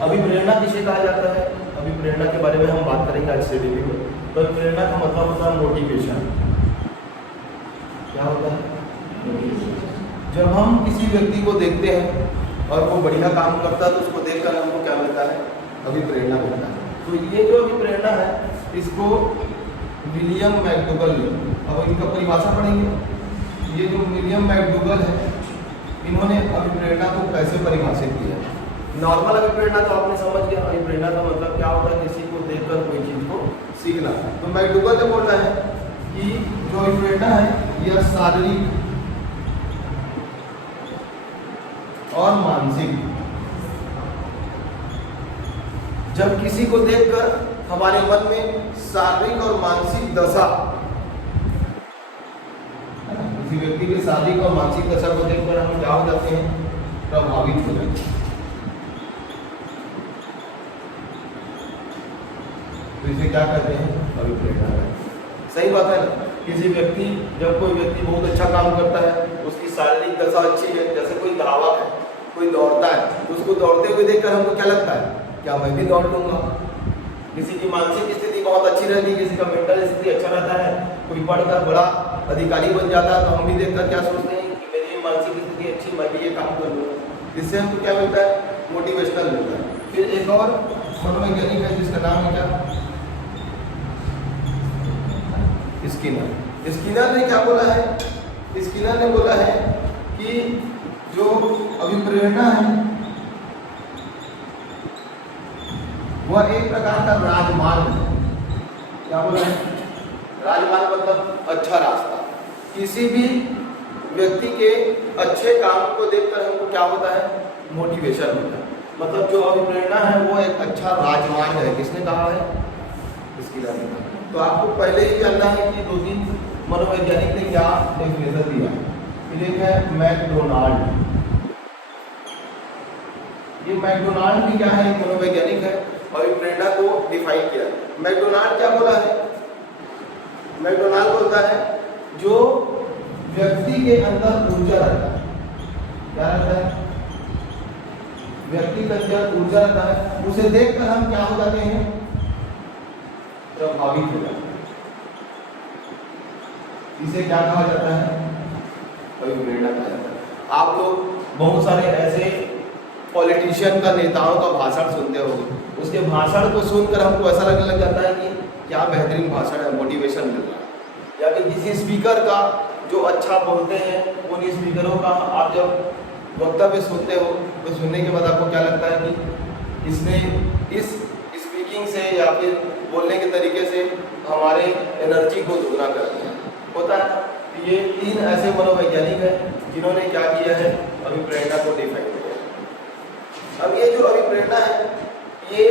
अभिप्रेरणा किसे कहा जाता है? अभिप्रेरणा के बारे में हम बात करेंगे आज से रिव्यू में। तो अभिप्रेरणा का मतलब होता है मोटिवेशन। क्या होता है? जब हम किसी व्यक्ति को देखते हैं और वो बढ़िया काम करता है तो उसको देखकर हमको क्या मिलता है? अभिप्रेरणा मिलता है। तो ये जो अभिप्रेरणा है इसको विलियम मैकडूगल, अब इनका परिभाषा पढ़ेंगे। ये जो विलियम मैकडूगल है इन्होंने अभिप्रेरणा को कैसे परिभाषित किया? नॉर्मल अभिप्रेरणा तो आपने समझ गया। अभिप्रेरणा का मतलब क्या होता है? किसी को देखकर कोई चीज को सीखना। तो मैकडूगल ने बोलना है कि जो अभिप्रेरणा है यह शारीरिक और मानसिक, जब किसी को देखकर हमारे मन में शारीरिक और मानसिक दशा, किसी व्यक्ति के शारीरिक और मानसिक दशा को देखकर हम क्या हो जाते हैं? प्रभावित हो जाते हैं। तो इसे क्या कहते हैं? अभिप्रेरणा है। सही बात है ना? किसी व्यक्ति, जब कोई व्यक्ति बहुत अच्छा काम करता है, उसकी शारीरिक दशा अच्छी है, जैसे कोई धावक है, कोई दौड़ता है, तो उसको दौड़ते हुए देखकर हमको क्या लगता है? क्या मैं भी दौड़ लूंगा। किसी की मानसिक स्थिति बहुत अच्छी रहती है, किसी का मेंटल स्थिति अच्छा रहता है, कोई पढ़कर बड़ा अधिकारी बन जाता है, तो हम भी देखकर क्या सोचते हैं कि मेरी भी मानसिक स्थिति अच्छी, मैं भी ये काम कर लूँगा। इससे हमको क्या मिलता है? मोटिवेशनल मिलता है। फिर एक और मनोवैज्ञानिक है जिसका नाम है क्या? स्किनर। स्किनर ने क्या बोला है? स्किनर ने बोला है कि जो अभिप्रेरणा है वह एक प्रकार का राजमार्ग है। क्या बोला है? राजमार्ग मतलब अच्छा रास्ता। किसी भी व्यक्ति के अच्छे काम को देखकर हमको क्या होता है? मोटिवेशन होता है। मतलब जो अभिप्रेरणा है वो एक अच्छा राजमार्ग है। किसने कहा है? स्किनर ने कहा। तो आपको पहले ही जानना है कि दो तीन मनोवैज्ञानिक ने क्या डेफिनेशन दिया। फिर एक है मैकडोनाल्ड। ये मैकडोनाल्ड भी क्या है? एक मनोवैज्ञानिक है और अभिप्रेरणा को डिफाइन किया। मैकडोनाल्ड क्या बोला है? मैकडोनाल्ड बोलता है जो व्यक्ति के अंदर ऊर्जा रहता है। क्या रहता है? व्यक्ति के अंदर ऊर्जा रहता है, उसे देखकर हम क्या हो जाते हैं? प्रभावित हो जाता है। इसे क्या कहा जाता है? अभिप्रेरणा कहा जाता है। आप लोग बहुत सारे ऐसे पॉलिटिशियन का, नेताओं का भाषण सुनते हो, उसके भाषण को सुनकर हमको ऐसा लगने लग जाता है कि क्या बेहतरीन भाषण है, मोटिवेशन मिल रहा है। या फिर किसी स्पीकर का जो अच्छा बोलते हैं, उन स्पीकरों का आप जब वक्तव्य सुनते हो तो सुनने के बाद आपको क्या लगता है कि इसने इस स्पीकिंग से या फिर बोलने के तरीके से हमारे एनर्जी को दोगुना कर दिया होता है। तो ये तीन ऐसे मनोवैज्ञानिक हैं जिन्होंने क्या किया है? अभिप्रेरणा को डिफाइन किया। अब ये जो अभिप्रेरणा है ये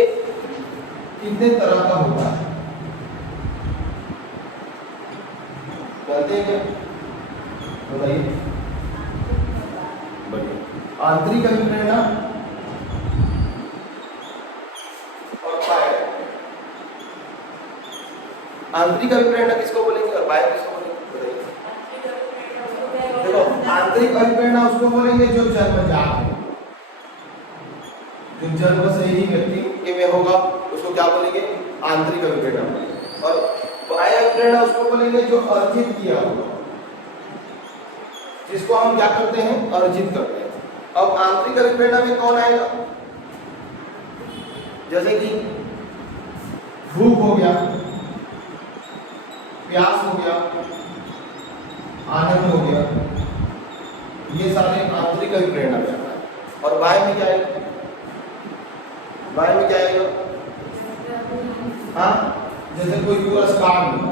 कितने तरह का होता है? जानते हैं क्या? बताइए। बढ़िया। आंतरिक अभिप्रेरणा और बाह्य। आंतरिक अभिप्रेरणा किसको बोलेंगे और बाह्य किसको बोलेंगे? बताइए। देखो, आंतरिक अभिप्रेरणा उसको बोलेंगे जो जन्मजात है, जो जन्म से ही व्यक्ति के में होगा, उसको क्या बोलेंगे? आंतरिक अभिप्रेरणा। और बाह्य अभिप्रेरणा उसको बोलेंगे जो अर्जित किया होगा, जिसको हम क्या करते हैं? अर्जित करते हैं। अब आंतरिक अभिप्रेरणा में कौन आएगा? जैसे कि भूख हो गया, प्यास हो गया, आनंद हो गया, ये सारे आंतरिक अभिप्रेरणा में आता है। और बाह्य में क्या आएगा? बाह्य में क्या आएगा? हाँ, जैसे कोई पुरस्कार मिला,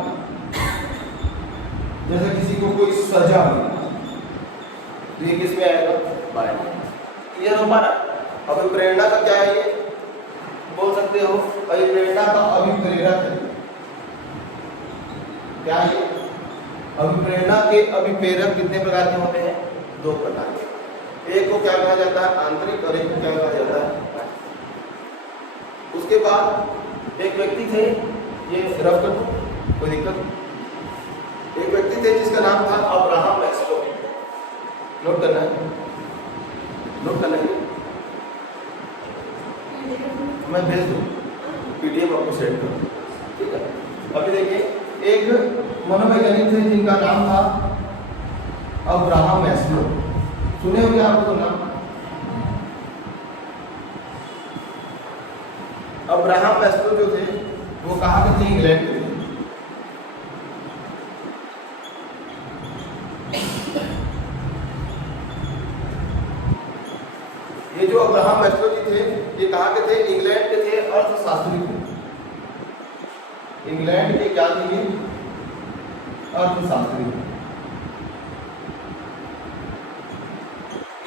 जैसे किसी को कोई सजा मिला, तो ये किस में आएगा? बाह्य में। क्लियर हो पा रहा? अभिप्रेरणा का क्या है? ये बोल सकते हो अभिप्रेरणा का अभिप्रेरक है। क्या है? अभिप्रेरणा के अभिप्रेरक कितने प्रकार के होते हैं? दो प्रकार के। एक को क्या कहा जाता है? आंतरिक, और एक को क्या कहा जाता है? उसके बाद एक व्यक्ति थे, ये रफ कर दो, कोई दिक्कत? एक व्यक्ति थे जिसका नाम था अब्राहम मैस्लो। नोट करना है, नोट करना है। मैं भेज दूँ, PDF आपको सेंड कर दूँ, ठीक है। अभी देखिए, एक मनोवैज्ञानिक थे जिनका नाम था अब्राहम मैस्लो, सुने होंगे आपको नाम। अब्राहम मैस्लो जो थे वो कहाँ के थे? इंग्लैंड के थे। ये जो अब्राहम मैस्लो जी थे ये कहाँ के थे? इंग्लैंड के थे, अर्थशास्त्री थे। इंग्लैंड के क्या थे? अर्थशास्त्री।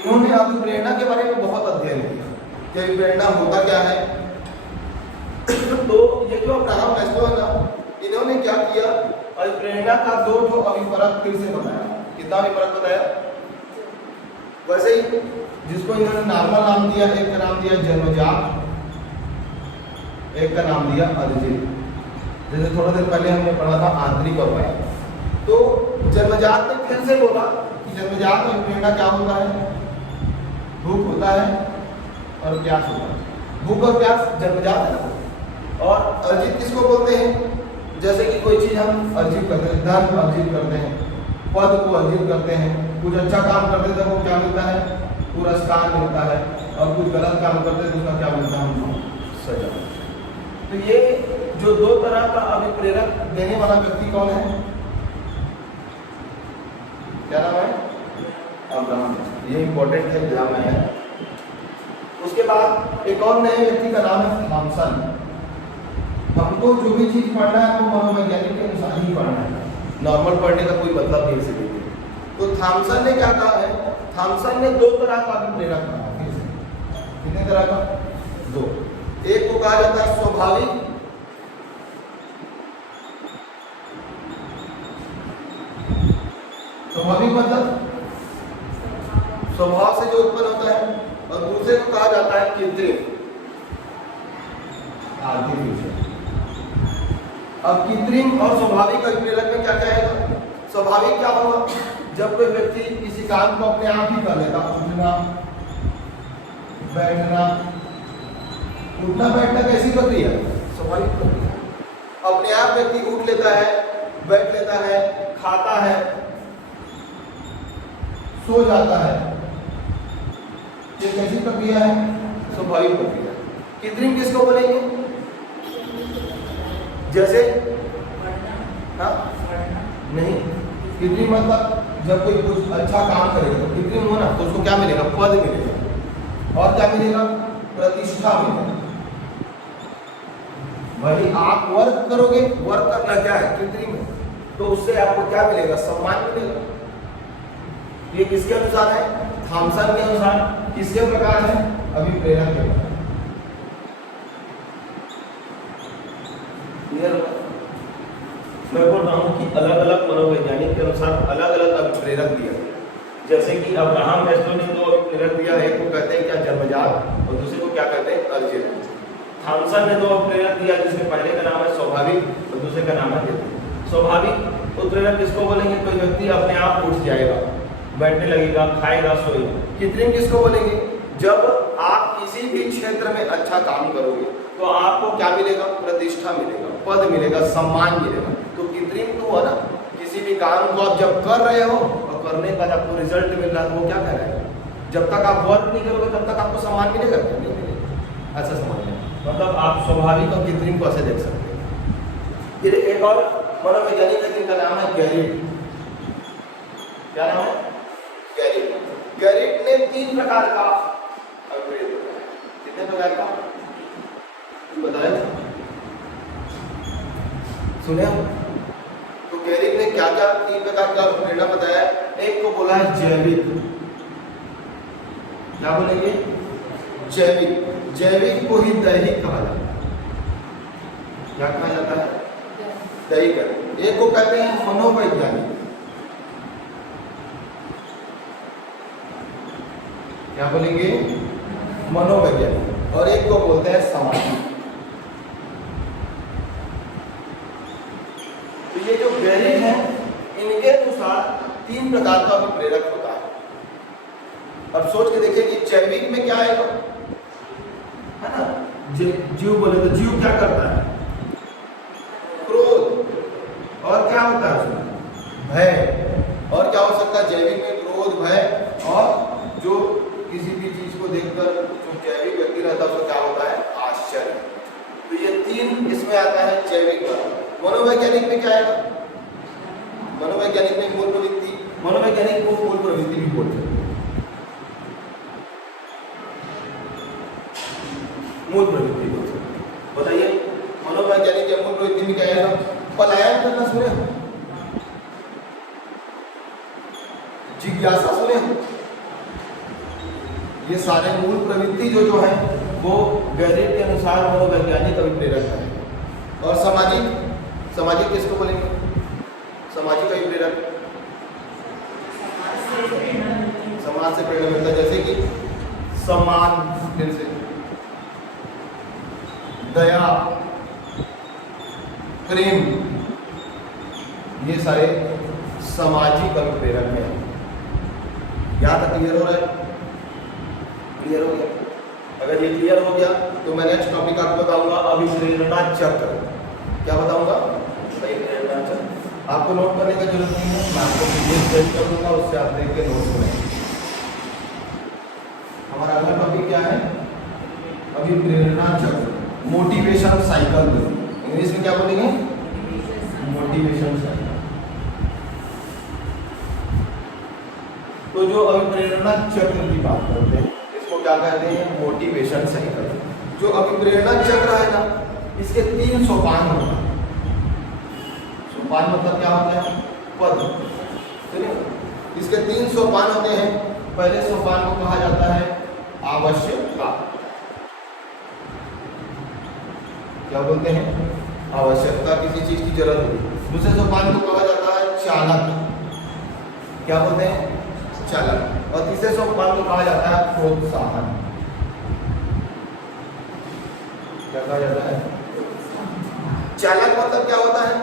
इन्होंने अभिप्रेरणा के बारे में बहुत अध्ययन किया कि अभिप्रेरणा होता क्या है। तो ये जो अब्राहम मैस्लो है ना, इन्होंने क्या किया, अभिप्रेरणा का दो जो अभिपरक फिर से बताया। कितना अभिपरक बताया? वैसे ही जिसको इन्होंने नॉर्मल नाम दिया, एक का नाम दिया जन्मजात, एक का नाम दिया अर्जित। जैसे थोड़ा देर पहले हमने पढ़ा था आंतरिक और बाह्य। तो जन्मजात ने फिर से बोला कि जन्मजात में प्रेरणा क्या होता है? भूख होता है और प्यास होता है। भूख और प्यास जन्मजात है ना। और अर्जित किसको बोलते हैं? जैसे कि कोई चीज हम अर्जित करते हैं, धन अर्जित करते हैं, पद को अर्जित करते हैं, कुछ अच्छा काम करते थे वो क्या मिलता है? पुरस्कार मिलता है। और कुछ गलत काम करते हैं तो उसका क्या मिलता है? हमको सजा। तो ये जो दो तरह का अभिप्रेरक देने वाला व्यक्ति कौन है? क्या नाम है? अब्राहम। ये इंपॉर्टेंट है, एग्जाम में है। उसके बाद एक और नए व्यक्ति का नाम है थॉमसन। हमको जो भी चीज पढ़ना है वो मनोवैज्ञानिक के अनुसार ही पढ़ना है, नॉर्मल पढ़ने का कोई मतलब नहीं से नहीं। तो थॉमसन ने क्या कहा है? थॉमसन ने दो तरह का अभिप्रेरक कहा। कितने तरह का? दो। एक को कहा जाता है स्वाभाविक, स्वाभाविक मतलब स्वभाव से जो उत्पन्न होता है, और दूसरे को कहा जाता है कृत्रिम, आर्टिफिशियल। अब कृत्रिम और स्वाभाविक अभिप्रेरक में क्या क्या है? स्वाभाविक क्या होगा? जब कोई व्यक्ति किसी काम को अपने आप ही कर लेता, उठना बैठना, उठना बैठना कैसी प्रक्रिया? स्वाभाविक प्रक्रिया। अपने आप व्यक्ति उठ लेता है, बैठ लेता है, खाता है, सो जाता है, ये कैसी प्रक्रिया है? स्वाभाविक प्रक्रिया। कृत्रिम किसको बोलेंगे? जैसे हाँ नहीं, कृत्रिम मतलब जब कोई कुछ अच्छा काम करेगा तो कृत्रिम हो ना, तो उसको क्या मिलेगा? पद मिलेगा। और क्या मिलेगा? प्रतिष्ठा मिलेगा। वही आप वर्क करोगे, वर्क करना क्या है? कृत्रिम है, तो उससे आपको क्या मिलेगा? सम्मान मिलेगा। ये किसके अनुसार है? थॉमसन के अनुसार। किसके प्रकार है? अभिप्रेरक के प्रकार। मैं बोल रहा हूँ कि अलग अलग मनोवैज्ञानिक के अनुसार अलग अलग अभिप्रेरक दिया। जैसे कि अब्राहम मैस्लो ने दो अभिप्रेरक दिया, एक को कहते हैं क्या? जन्मजात, और दूसरे को क्या कहते हैं? अर्जित। थॉमसन ने दो अभिप्रेरक दिया, जिसमें पहले का नाम है स्वाभाविक और दूसरे का नाम है कृत्रिम। स्वाभाविक उत्प्रेरक किसको बोलेंगे? कोई व्यक्ति अपने आप उठ जाएगा, बैठने लगेगा, खाएगा, सोएगा। कृत्रिम किसको बोलेंगे? जब आप किसी भी क्षेत्र में अच्छा काम करोगे तो आपको क्या मिलेगा? प्रतिष्ठा मिलेगा, पद मिलेगा, सम्मान मिलेगा। तो कृत्रिम तो है ना, किसी भी काम को आप जब कर रहे हो और करने का आपको रिजल्ट मिल रहा है, वो क्या कह रहा है? जब तक आप वर्क नहीं करोगे तब तक आपको सम्मान मिलेगा? नहीं मिलेगा। ऐसा समझना, मतलब आप स्वाभाविक और कृत्रिम को ऐसे देख सकते हैं। फिर एक और मनोवैज्ञानिक है जिनका नाम है गैरिट। क्या नाम है? गैरिट। गैरिट ने 3 प्रकार का अभिप्रेरक बताया। कितने प्रकार का बताया? सुने हम? तो गैरिट ने क्या क्या 3 प्रकार का अभिप्रेरक बताया? एक को बोला है जैविक। क्या बोलेंगे? जैविक। जैविक को ही दैहिक कहा जाता है। क्या कहा जाता है? दैहिक। एक को कहते हैं मनोवैज्ञानिक। क्या बोलेंगे? मनोवैज्ञानिक। और एक को बोलते हैं सामाजिक। तो ये जो गैरिट है, इनके अनुसार 3 प्रकार का अभिप्रेरक होता है। अब सोच के देखिए कि जैविक में क्या आएगा, है ना? जीव बोले तो जीव क्या करता है? क्रोध। और क्या होता है उसमें? भय। और क्या हो सकता है जैविक में? क्रोध, भय, और जो किसी भी चीज को देखकर जो जैविक व्यक्ति रहता है उसको क्या होता है? आश्चर्य। तो ये तीन इसमें आता है जैविक का। मनोवैज्ञानिक में क्या है? मनोवैज्ञानिक में मूल प्रवृत्ति, मनोवैज्ञानिक को मूल प्रवृत्ति भी बोलते हैं। मूल प्रवृत्ति बोलते हैं। बताइए मनोवैज्ञानिक के मूल प्रवृत्ति में क्या है? पलायन करना सुने? जिज्ञासा सुने? ये सारे मूल प्रवृत्ति जो है वो गैजेट के अनुसार मनोवैज्ञानिक अभिप्रेरक है। और सामाजिक किसको बोलेंगे? सामाजिक अभिप्रेरक समाज से प्रेरणा मिलता है, जैसे कि सम्मान, दिल से दया, प्रेम, ये सारे सामाजिक अभिप्रेरक हैं। यहाँ तक क्लियर हो रहा है? क्लियर हो गया? अगर ये क्लियर हो गया तो मैं नेक्स्ट टॉपिक आपको बताऊंगा अभिप्रेरणा चक्र। क्या बताऊंगा? अभिप्रेरणा चक्र। आपको नोट करने की जरूरत नहीं है, मैं आपको पीडीएफ सेंड कर दूंगा, उससे आप देख के नोट्स बनाएंगे। हमारा अगला टॉपिक क्या है? अभिप्रेरणा चक्र, मोटिवेशन साइकिल। इंग्लिश में क्या बोलेंगे? Motivation cycle. तो जो अभिप्रेरणा चक्र की बात करते हैं इसको क्या कहते हैं? Motivation cycle. जो अभिप्रेरणा चक्र है ना, इसके 3 सोपान होते हैं। सोपान मतलब क्या होता है? पद। ठीक, इसके 3 सोपान होते हैं। पहले सोपान को कहा जाता है आवश्यकता। क्या बोलते हैं? आवश्यकता, किसी चीज की जरूरत होगी। दूसरे सोपान को कहा जाता है चालक। क्या बोलते हैं? चालक। और तीसरे सोपान को कहा जाता है प्रोत्साहन। क्या कहा जाता है? चालक मतलब क्या होता है?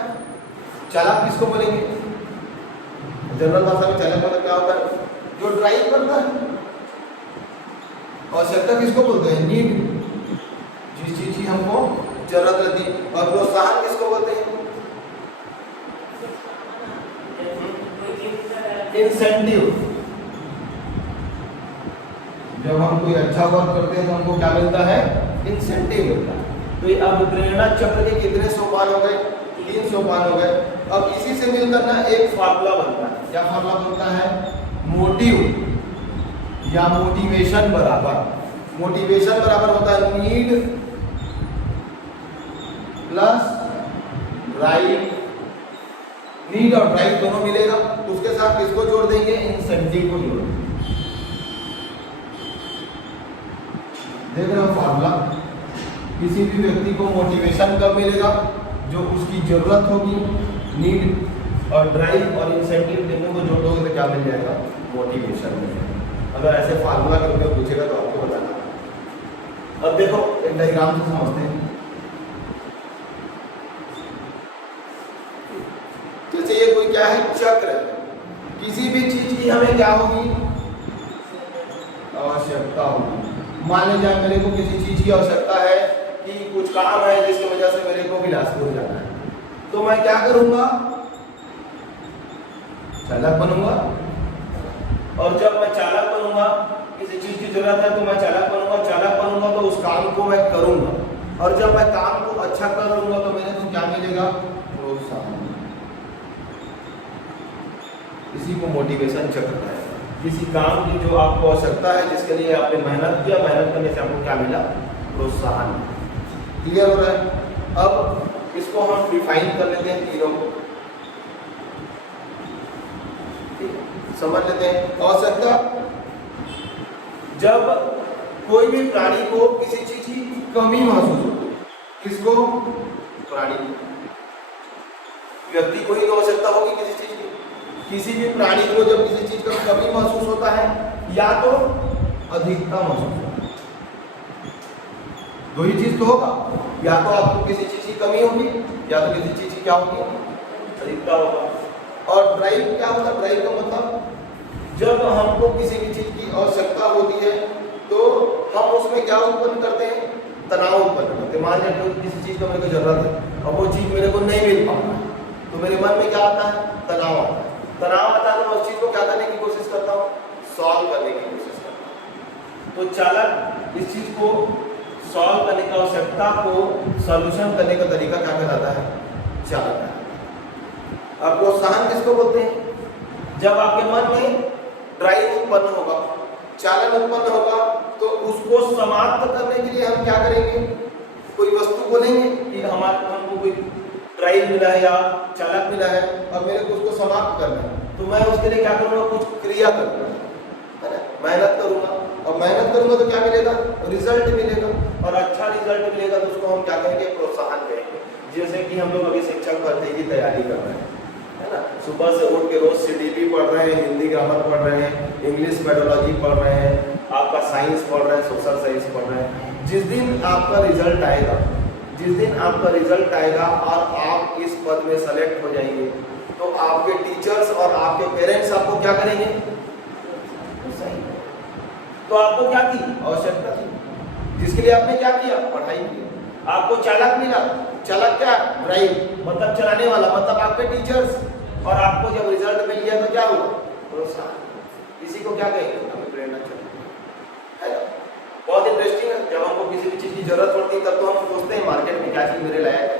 चालक किसको बोलेंगे? जनरल भाषा में चालक मतलब क्या होता है? जो ड्राइव करता है। आवश्यकता किसको बोलते हैं? नीड, जिस चीज की हमको जरूरत रहती। और प्रोत्साहन किसको बोलते हैं? इंसेंटिव। जब हम कोई अच्छा वर्क करते हैं तो हमको क्या मिलता है? इंसेंटिव मिलता है। तो ये अब प्रेरणा चक्र के कितने सोपान हो गए? 3 सोपान हो गए। अब इसी से मिलकर ना एक फार्मूला बनता है। क्या फार्मूला बनता है? मोटिव या मोटिवेशन बराबर, मोटिवेशन बराबर होता है नीड प्लस ड्राइव। नीड और ड्राइव दोनों मिलेगा, उसके साथ किसको जोड़ देंगे? इंसेंटिव को जोड़ देंगे। देख रहे हो फार्मूला? किसी भी व्यक्ति को मोटिवेशन कब मिलेगा? जो उसकी जरूरत होगी। नीड और ड्राइव और इंसेंटिव दोनों को जोड़ोगे तो क्या मिल जाएगा? मोटिवेशन मिलेगा। अगर ऐसे फार्मूला का उपयोग पूछेगा तो आपको बताना। अब देखो एक डायग्राम से समझते हैं। जैसे ये कोई क्या है? चक्र। किसी भी चीज की हमें क्या होगी? आवश्यकता होगी। मान लीजिए मेरे को किसी चीज की आवश्यकता है कि कुछ काम है जिसकी वजह से मेरे को बिलासपुर जाना है, तो मैं क्या करूंगा? चालक बनूंगा। और जब मैं चालक बनूंगा, किसी चीज की जरूरत है तो मैं चालक बनूंगा। चालक बनूंगा तो उस काम को मैं करूंगा। और जब मैं काम को अच्छा कर लूंगा तो मेरे को क्या मिलेगा? प्रोत्साहन। इसी को मोटिवेशन चक्र कहते हैं। किसी काम की जो आपको आवश्यकता है, जिसके लिए आपने मेहनत किया, मेहनत करने से आपको क्या मिला? प्रोत्साहन। क्लियर हो रहा है? अब इसको हम डिफाइन कर लेते हैं तीनों को, समझ लेते हैं। आवश्यकता, जब कोई भी प्राणी को किसी चीज की कमी महसूस होती है। किसको? प्राणी, व्यक्ति को ही आवश्यकता होगी किसी चीज की। किसी भी प्राणी को जब किसी चीज का कमी महसूस होता है या तो अधिकता महसूस होता है, दो ही चीज तो होगा। या तो आपको किसी चीज की कमी होगी या तो किसी चीज की क्या होगी? अधिकता होगा। और ड्राइव क्या होता है? ड्राइव का मतलब जब हमको किसी भी चीज की आवश्यकता होती है तो हम उसमें क्या उत्पन्न करते हैं? तनाव उत्पन्न मान लिया कोई किसी चीज़ का मेरे को जरूरत है और वो चीज़ मेरे को नहीं मिल पा रहा है, तो मेरे मन में क्या आता है? तनाव आता है। तनाव आता है तो मैं उस चीज़ को क्या करने की कोशिश करता हूँ? सॉल्व करने की कोशिश करता हूँ। तो चालक इस चीज़ को सॉल्व करने की आवश्यकता को सॉल्यूशन करने का तरीका क्या कहलाता है? चालक है। अब प्रोत्साहन किसको बोलते हैं? जब आपके मन में ड्राइव उत्पन्न होगा, चालन उत्पन्न होगा, तो उसको समाप्त करने के लिए हम क्या करेंगे? कोई वस्तु बोलेंगे कि हमको कोई ड्राइव मिला है या चालक मिला है और मेरे को उसको समाप्त करना है, तो मैं उसके लिए क्या करूँगा? कुछ क्रिया करूँगा, है ना? मेहनत करूँगा, और मेहनत करूँगा तो क्या मिलेगा? रिजल्ट मिलेगा, और अच्छा रिजल्ट मिलेगा तो उसको हम क्या कहेंगे? प्रोत्साहन कहेंगे। जैसे कि हम लोग अभी शिक्षक भर्ती की तैयारी कर रहे हैं, है ना? सुबह से उठ के रोज CDP पढ़ रहे हैं, हिंदी ग्रामर पढ़ रहे हैं, इंग्लिश मेथोडोलॉजी पढ़ रहे हैं, आपका साइंस पढ़ रहे हैं, सोशल साइंस पढ़ रहे हैं। जिस दिन आपका रिजल्ट आएगा, जिस दिन आपका रिजल्ट आएगा और आप इस पद में सेलेक्ट हो जाएंगे, तो आपके टीचर्स और आपके पेरेंट्स आपको क्या करेंगे? तो आपको क्या की आवश्यकता थी? जिसके लिए आपने क्या किया? पढ़ाई की। आपको चालक मिला। चालक क्या? ड्राइव, मतलब चलाने वाला, मतलब आपके टीचर्स। और आपको जब रिजल्ट मिल गया तो क्या हुआ? प्रोत्साहन। इसी को क्या कहेंगे? हमें प्रेरणा चाहिए, है ना? बहुत इंटरेस्टिंग है। जब हमको किसी भी चीज़ की जरूरत पड़ती है तब तो हम सोचते हैं मार्केट में क्या चीज़ मेरे लायक है,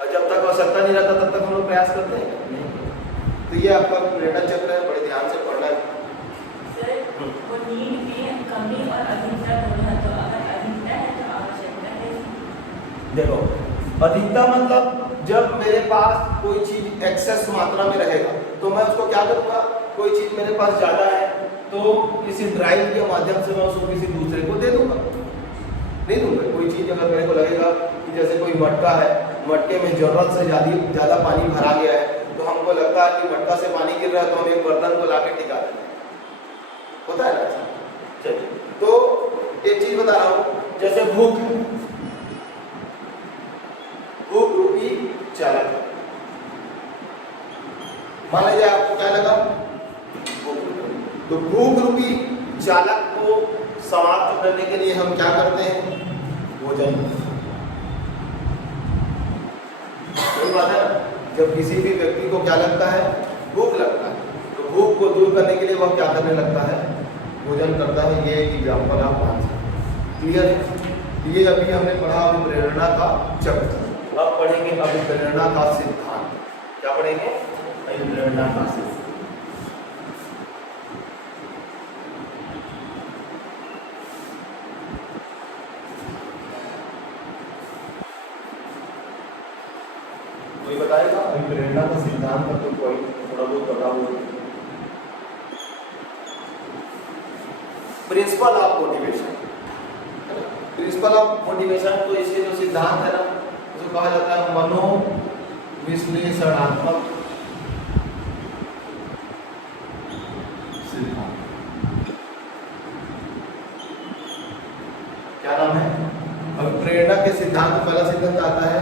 और जब तक आवश्यकता नहीं रहता तब तक हम लोग प्रयास करते हैं नहीं। तो ये आपका प्रेरणा चक्र है, बड़े ध्यान से पढ़ना है। वो नीड में कमी और अधिकता दोनों है, तो अगर अधिकता है तो आवश्यकता है। देखो, अधिकता मतलब जब मेरे पास कोई चीज एक्सेस मात्रा में रहेगा तो मैं उसको क्या करूँगा? कोई चीज मेरे पास ज़्यादा है तो किसी ड्राइव के माध्यम से मैं उसको किसी दूसरे को दे दूंगा, नहीं दूंगा। कोई चीज़ अगर मेरे को लगेगा कि जैसे कोई मटका है, मटके में ज़रूरत से ज़्यादा पानी भरा गया है, तो हमको लगता है कि मटका से पानी गिर रहा है तो हम एक बर्तन को ला के टिका देते हैं, होता है ना? चलिए, तो एक चीज बता रहा हूं, जैसे भूख रूपी चालक। मान लीजिए आपको क्या लगा? तो भूख रूपी चालक को समाप्त करने के लिए हम क्या करते हैं? भोजन। सही बात है ना? जब किसी भी व्यक्ति को क्या लगता है? भूख लगता है, तो भूख को दूर करने के लिए वह क्या करने लगता है? भोजन करता है। ये एक एग्जाम्पल आप मान सकते। क्लियर है? ये अभी हमने पढ़ा अभिप्रेरणा का चक्र। अब पढ़ेंगे अभिप्रेरणा का सिद्धांत। क्या पढ़ेंगे? अभिप्रेरणा का सिद्धांत। कोई बताएगा अभिप्रेरणा का सिद्धांत का? तो कोई थोड़ा बहुत पता हो। Principle of motivation, principle of motivation, तो इसके जो सिद्धांत है ना, उसको कहा जाता है मनोविश्लेषणात्मक सिद्धांत। क्या नाम है? अब प्रेरणा के सिद्धांत, पहला सिद्धांत आता है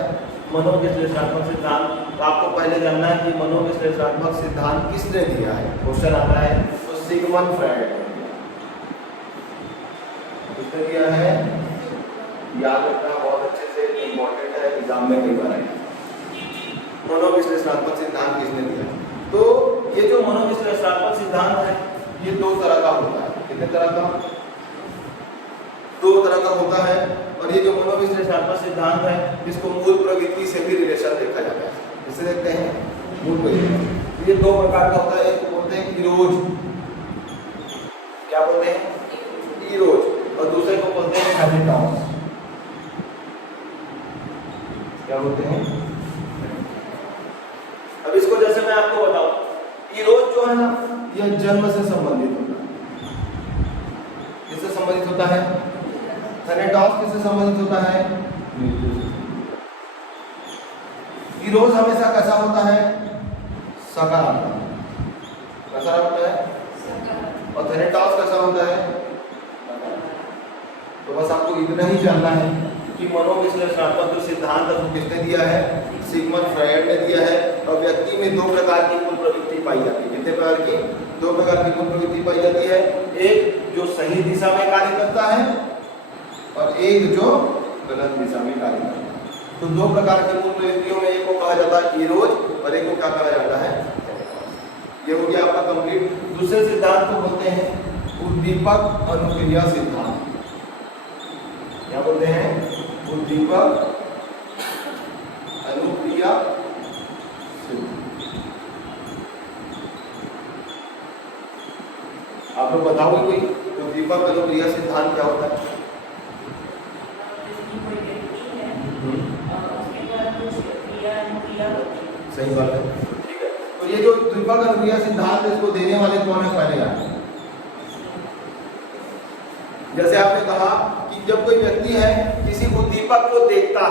मनोविश्लेषणात्मक सिद्धांत। तो आपको पहले जानना है कि मनोविश्लेषणात्मक सिद्धांत किसने दिया है। क्वेश्चन आता है तो सिगमंड फ्रायड किसने दिया है? याद रखना, बहुत अच्छे से, इम्पोर्टेंट है, एग्जाम में कई बार आएगा। मनोविश्लेषणात्मक सिद्धांत किसने दिया? तो ये जो मनोविश्लेषणात्मक सिद्धांत है ये दो तरह का होता है। कितने तरह का? दो तरह का होता है। और ये जो मनोविश्लेषणात्मक सिद्धांत है इसको मूल प्रवृत्ति से भी रिलेशन देखा जाता है। इसे देखते हैं मूल प्रवृत्ति। ये दो प्रकार का होता है। एक बोलते हैं इरोज, क्या बोलते हैं? इरोज, और दूसरे को बोलते हैं हैबिटॉस। क्या बोलते हैं? अब इसको जैसे मैं आपको बताऊं, इरोज जो है ना, यह जन्म से संबंधित होता है। किससे संबंधित होता है? थैलेटॉस किससे संबंधित होता है? इरोज हमेशा कैसा होता है? सकारात्मक। कैसा होता है? और थैलेटॉस कैसा होता है? तो बस आपको इतना ही जानना है कि मनोविश्लेषणात्मक जो सिद्धांत है वो किसने दिया है? सिगमंड फ्रायड ने दिया है। और व्यक्ति में दो प्रकार की मूल प्रवृत्ति पाई जाती है। कितने प्रकार की? दो प्रकार की मूल प्रवृत्ति पाई जाती है। एक जो सही दिशा में कार्य करता है और एक जो गलत दिशा में कार्य करता है। तो दो प्रकार के मूल प्रयुक्तियों में एक को कहा जाता है इरोज और एक को क्या कहा जाता है, ये हो गया आपका कंप्लीट। दूसरे सिद्धांत को बोलते हैं उद्दीपक अनुक्रिया सिद्धांत। क्या बोलते हैं, उद्दीपक अनुक्रिया सिद्धांत। आप लोग बताओगे कोई उद्दीपक अनुक्रिया सिद्धांत क्या होता है? जैसे कोई व्यक्ति है और उसके द्वारा कुछ क्रिया अनुक्रिया होती है। सही बात है, ठीक है। तो ये जो उद्दीपक अनुक्रिया सिद्धांत है, इसको देने वाले कौन है, पहले आए। जैसे आपने कहा कि जब कोई व्यक्ति है किसी उद्दीपक को देखता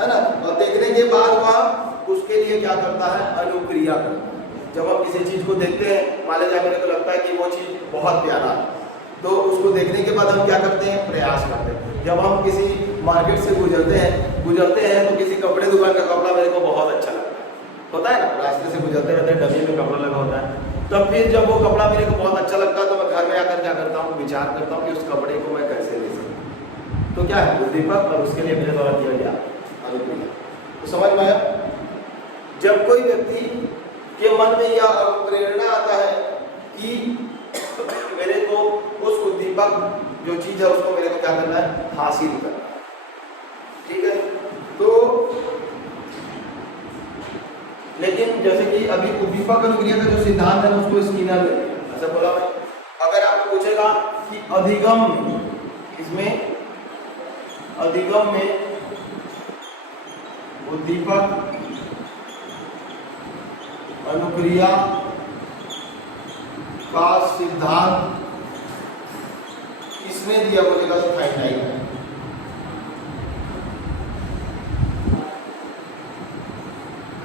है ना, और देखने के बाद वह उसके लिए क्या करता है, अनुक्रिया करता है। जब हम किसी चीज को देखते हैं, मान लीजिए मेरे को लगता है कि वो चीज बहुत प्यारा है, तो उसको देखने के बाद हम क्या करते हैं, प्रयास करते हैं। जब हम किसी मार्केट से गुजरते हैं तो किसी कपड़े दुकान का कपड़ा मेरे को बहुत अच्छा होता है ना, रास्ते से गुजरते रहते हैं, डब्बे में कपड़ा लगा होता है, तब फिर जब वो कपड़ा मेरे को बहुत अच्छा लगता है तो मैं घर में आकर क्या करता हूँ, विचार करता हूँ कि उस कपड़े को मैं कैसे ले सकूँ। तो क्या है, उद्दीपक, और उसके लिए मेरे द्वारा दिया गया अनुक्रिया। तो समझ में आया। जब कोई व्यक्ति के मन में यह प्रेरणा आता है कि मेरे को उस उद्दीपक जो चीज है उसको मेरे को क्या करना है, हासिल करना है, ठीक है। तो लेकिन जैसे कि अभी उद्दीपक अनुक्रिया का जो सिद्धांत है उसको स्किनर ने ऐसा बोला है। अगर आपको पूछेगा कि अधिगम, इसमें अधिगम में उद्दीपक अनुक्रिया का सिद्धांत किसने दिया, बोलेगा तो थाइनाइट है।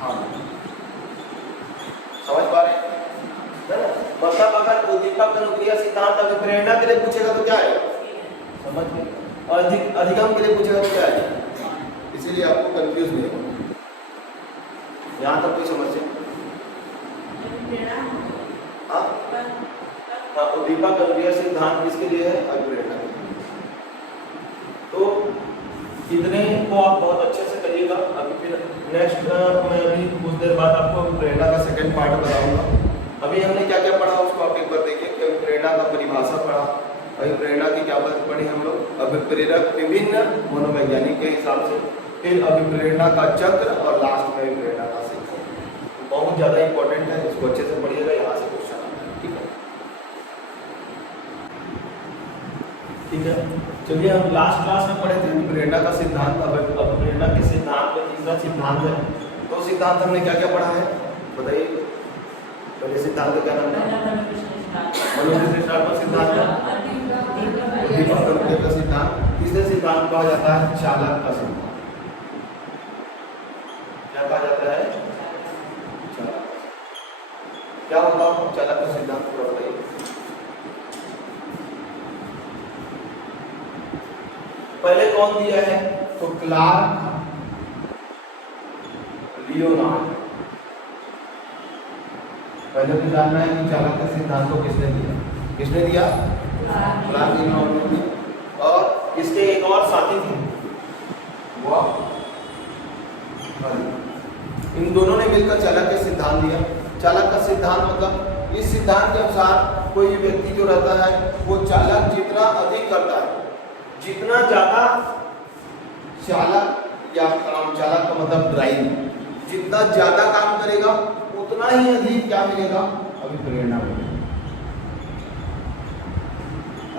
हाँ, समझ पा रहे हैं ना? मतलब अगर उद्दीपक अनुक्रिया सिद्धांत अभी प्रेरणा के लिए पूछेगा तो क्या है, समझ में, और अधिगम के लिए पूछेगा तो क्या है, इसीलिए आपको कंफ्यूज नहीं होगा। यहाँ तक कोई समस्या? हाँ, उद्दीपक अनुक्रिया सिद्धांत किसके लिए है, अभिप्रेरणा के लिए। तो इतने को आप बहुत अच्छे से करिएगा। अभी फिर नेक्स्ट मैं अभी कुछ देर बाद आपको प्रेरणा का सेकंड पार्ट बताऊंगा। अभी हमने क्या क्या पढ़ा उसको आप एक बार देखिए कि अभिप्रेरणा का परिभाषा पढ़ा, अभिप्रेरणा की क्या बात पढ़ी हम लोग, अभिप्रेरक विभिन्न मनोवैज्ञानिक के हिसाब से, फिर अभिप्रेरणा का चक्र, और लास्ट में अभिप्रेरणा का शिक्षण। बहुत ज़्यादा इंपॉर्टेंट है, इसको अच्छे से पढ़िएगा, यहाँ से क्वेश्चन आता है, ठीक है। ठीक है, चलिए हम लास्ट क्लास में पढ़े थे प्रेरणा का सिद्धांत। अब प्रेरणा के सिद्धांत में तीसरा सिद्धांत है। तो सिद्धांत हमने क्या क्या पढ़ा है बताइए। पहले सिद्धांत का क्या नाम है, मनोविश्लेषणात्मक सिद्धांत है, उद्दीपक अनुक्रिया का सिद्धांत। तीसरे सिद्धांत कहा जाता है चालक का सिद्धांत। क्या कहा जाता है, चालक। क्या होता है चालक का सिद्धांत, पूरा बताइए। पहले कौन दिया है, तो क्लार्क लियोनार्ड। पहले तो जानना है कि चालक का सिद्धांत को किसने दिया, किसने दिया, क्लार्क लियोनार्ड ने। और इसके एक और साथी थे, वो इन दोनों ने मिलकर चालक का सिद्धांत दिया। चालक का सिद्धांत मतलब इस सिद्धांत के अनुसार कोई व्यक्ति जो रहता है वो चालक जितना अधिक करता है, जितना ज्यादा चालक या काम, चालक का मतलब ड्राइव, जितना ज्यादा काम करेगा उतना ही अधिक क्या मिलेगा, अभिप्रेरणा मिलेगा।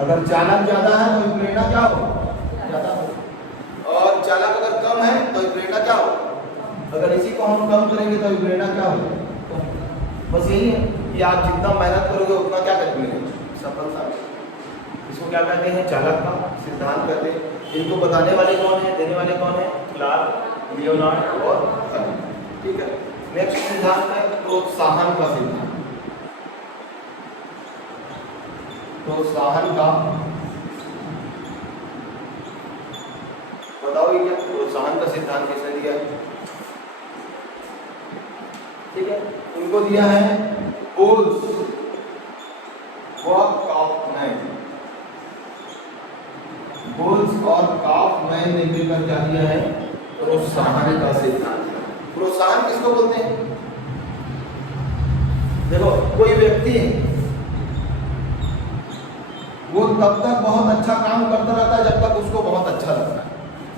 अगर चालक ज्यादा है तो अभिप्रेरणा क्या होगा, ज्यादा होगा। और चालक अगर कम है तो अभिप्रेरणा क्या होगा, अगर इसी को हम कम करेंगे तो अभिप्रेरणा क्या होगा। बस यही है कि आप जितना मेहनत करोगे उतना क्या करेंगे, सफलता। इसको क्या कहते हैं, चालक का सिद्धांत कहते हैं। इनको बताने वाले कौन है, देने वाले कौन है, क्लार्क लियोनार्ड और हल। ठीक है, नेक्स्ट सिद्धांत है प्रोत्साहन का सिद्धांत। प्रोत्साहन का बताओ ये क्या, प्रोत्साहन का सिद्धांत किसने दिया है। ठीक है, उनको दिया है बोल्स व काउफमैन। बोल्स और काउफमैन टाइम नहीं कर क्या दिया है, प्रोत्साहन का सिद्धांत। प्रोत्साहन किसको बोलते हैं? देखो कोई व्यक्ति वो तब तक बहुत अच्छा काम करता रहता है जब तक उसको बहुत अच्छा लगता है,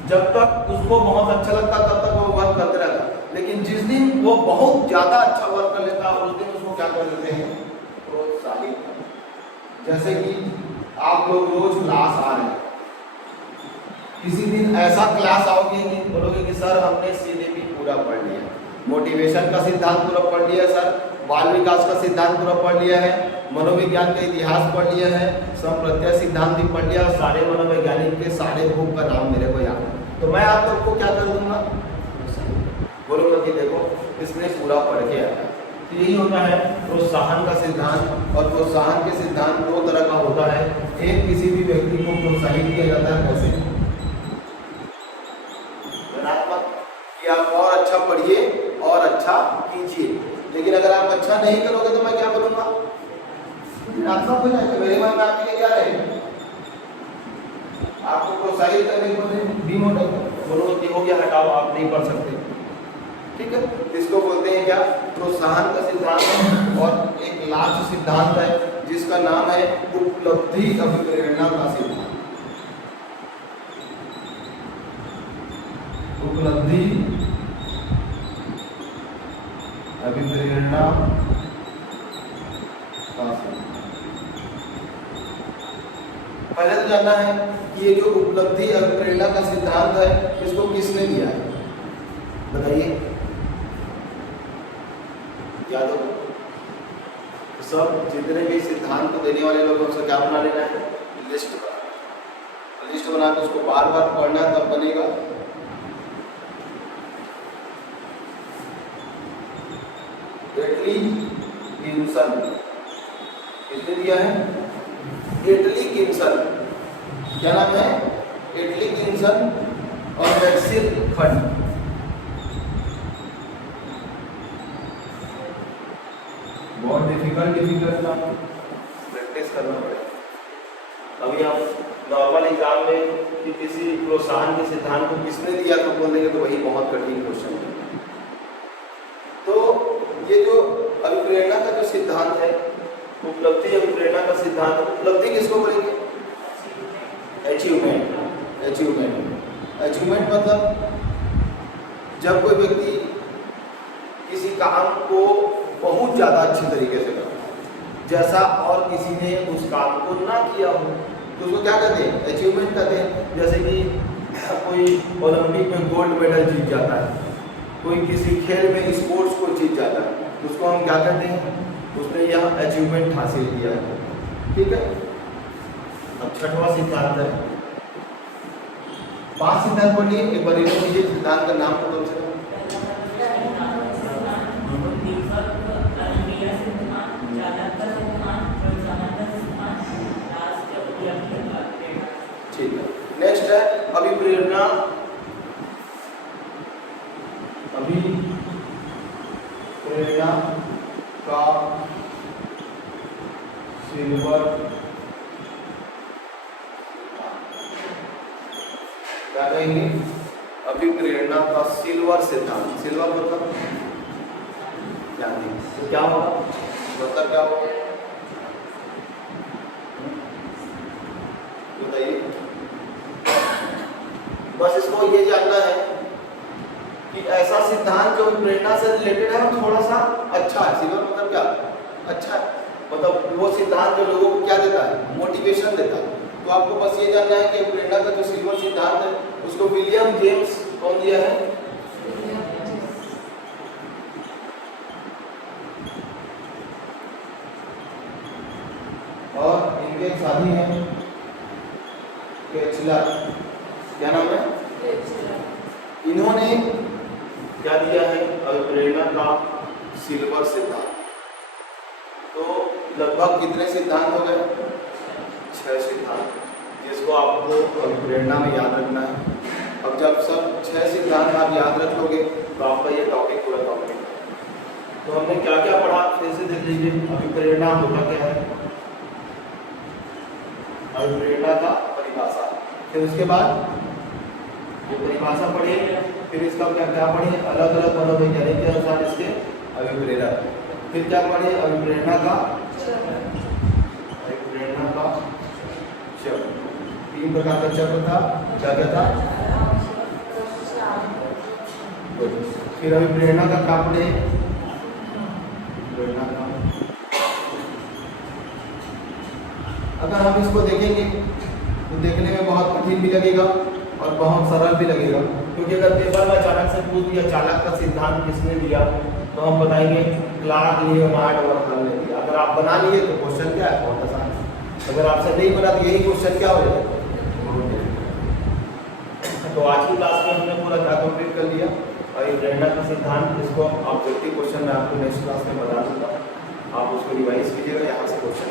जब तक उसको बहुत अच्छा लगता है तब तक वो वर्क करते रहता है। लेकिन जिस दिन वो बहुत ज्यादा अच्छा वर्क कर लेता है उस दिन उसको क्या कर देते हैं, प्रोत्साहित। जैसे कि आप लोग रोज क्लास आ रहे हैं, किसी दिन ऐसा क्लास आओगे कि बोलोगे कि सर हमने CDP पूरा पढ़ लिया, मोटिवेशन का सिद्धांत पूरा पढ़ लिया सर, बाल विकास का सिद्धांत पूरा पढ़ लिया है, मनोविज्ञान का इतिहास पढ़ लिया है, संप्रत्यय सिद्धांत भी पढ़ लिया, सारे मनोवैज्ञानिक के सारे बुक का नाम मेरे को याद है। तो मैं आप लोग को क्या कर दूंगा, बोलूंगा कि देखो इसने पूरा पढ़ के आया। तो यही होता है प्रोत्साहन का सिद्धांत। और प्रोत्साहन के सिद्धांत दो तरह का होता है। एक, किसी भी व्यक्ति को प्रोत्साहित किया जाता है कैसे, धनात्मक, कि आप और अच्छा पढ़िए और अच्छा कीजिए। लेकिन अगर आप अच्छा नहीं करोगे तो मैं क्या बोलूंगा, ऋणात्मक हो जाएगा। मेरे मन में आपके क्या रहेगा, आपको प्रोत्साहित करने के बदले डिमोटिवेट बोलोगे कि हो गया हटाओ आप नहीं पढ़ सकते। ठीक है, इसको बोलते हैं क्या, प्रोत्साहन का सिद्धांत। और एक लास्ट सिद्धांत है जिसका नाम है उपलब्धि अभिप्रेरणा का सिद्धांत। उपलब्धि अभिप्रेरणा का सिद्धांत। पहले तो जानना है कि ये जो उपलब्धि अभिप्रेरणा का सिद्धांत है इसको किसने दिया है, बताइए। याद हो, सब जितने भी सिद्धांत को देने वाले लोगों से क्या बना लेना है, लिस्ट बना। लिस्ट बना के उसको बार बार पढ़ना तब बनेगा। एटली किन्सन किसने दिया है, एटली किन्सन, क्या नाम है, एटली किन्सन और मैक्सिल खंड। बहुत डिफिकल्ट था, प्रैक्टिस करना पड़ेगा। अभी हम नॉर्मल एग्जाम में कि किसी प्रोत्साहन के सिद्धांत को किसने दिया तो बोल देंगे तो वही बहुत कठिन क्वेश्चन है। तो ये जो अभिप्रेरणा का जो सिद्धांत है, उपलब्धि अभिप्रेरणा का सिद्धांत, उपलब्धि किसको बोलेंगे, अचीवमेंट। अचीवमेंट मतलब जब कोई व्यक्ति किसी काम को बहुत ज़्यादा अच्छे तरीके से करता है, जैसा और किसी ने उस काम को ना किया हो तो उसको क्या कहते हैं, अचीवमेंट कहते हैं। जैसे कि कोई ओलंपिक में गोल्ड मेडल जीत जाता है, कोई किसी खेल में स्पोर्ट्स को जीत जाता है, तो उसको हम क्या कहते हैं, उसने यह अचीवमेंट हासिल किया है। ठीक है, अब छठवां सिद्धांत है, 5 सिद्धांत पढ़िए, एक बार रिवीजन कीजिए सिद्धांत का नाम को कम से कम। ठीक है, नेक्स्ट है अभिप्रेरणा। अभिप्रेरणा का सिल्वर, क्या कहेंगे, अभिप्रेरणा का सिल्वर सिद्धांत। सिल्वर मतलब ध्यान दें तो क्या होगा, मतलब क्या होगा बताइए। बस इसको ये जानना है कि ऐसा सिद्धांत जो प्रेरणा से रिलेटेड है और थोड़ा सा अच्छा है। सिल्वर मतलब क्या, अच्छा है, मतलब वो सिद्धांत जो लोगों को क्या देता है, मोटिवेशन देता है। तो आपको बस ये जानना है कि प्रेरणा का जो सिल्वर सिद्धांत है उसको विलियम जेम्स कौन दिया है, और इनके एक साथी हैं केचलर, क्या नाम है, इन्होंने क्या दिया है, अभिप्रेरणा का सिल्वर सिद्धांत। तो लगभग कितने सिद्धांत हो गए, 6 सिद्धांत, जिसको आपको अभिप्रेरणा में याद रखना है। अब जब सब 6 सिद्धांत आप याद रख लोगे तो आपका ये टॉपिक पूरा कंप्लीट है। तो हमने क्या क्या पढ़ा फिर से देख लीजिए। अभिप्रेरणा होता क्या है, अभिप्रेरणा का परिभाषा, फिर उसके बाद ये परिभाषा पढ़े, फिर इसका क्या क्या पढ़े, अलग अलग मनोवैज्ञानिक के अनुसार इसके अभिप्रेरक, फिर क्या पढ़े, अभिप्रेरणा का शब्द, 3 प्रकार का चक्र था, क्या क्या था, फिर अभिप्रेरणा का क्या पढ़े, प्रेरणा का, अगर हम इसको देखेंगे तो देखने में बहुत कठिन भी लगेगा और बहुत सरल भी लगेगा, क्योंकि अगर पेपर में अचानक से पूछ दिया चालक का सिद्धांत किसने दिया तो हम बताएंगे क्लार्क, लियोनार्ड और हल ने दिया। अगर आप बना लिए तो क्वेश्चन क्या है, बहुत आसान है। अगर आपसे नहीं बना तो यही क्वेश्चन क्या हो जाएगा। तो आज की क्लास में हमने पूरा क्या कंप्लीट कर लिया, और ये प्रेरणा का सिद्धांत इसको ऑब्जेक्टिव क्वेश्चन में आपको नेक्स्ट क्लास में बता दूंगा, आप उसको रिवाइज कीजिएगा, यहाँ से क्वेश्चन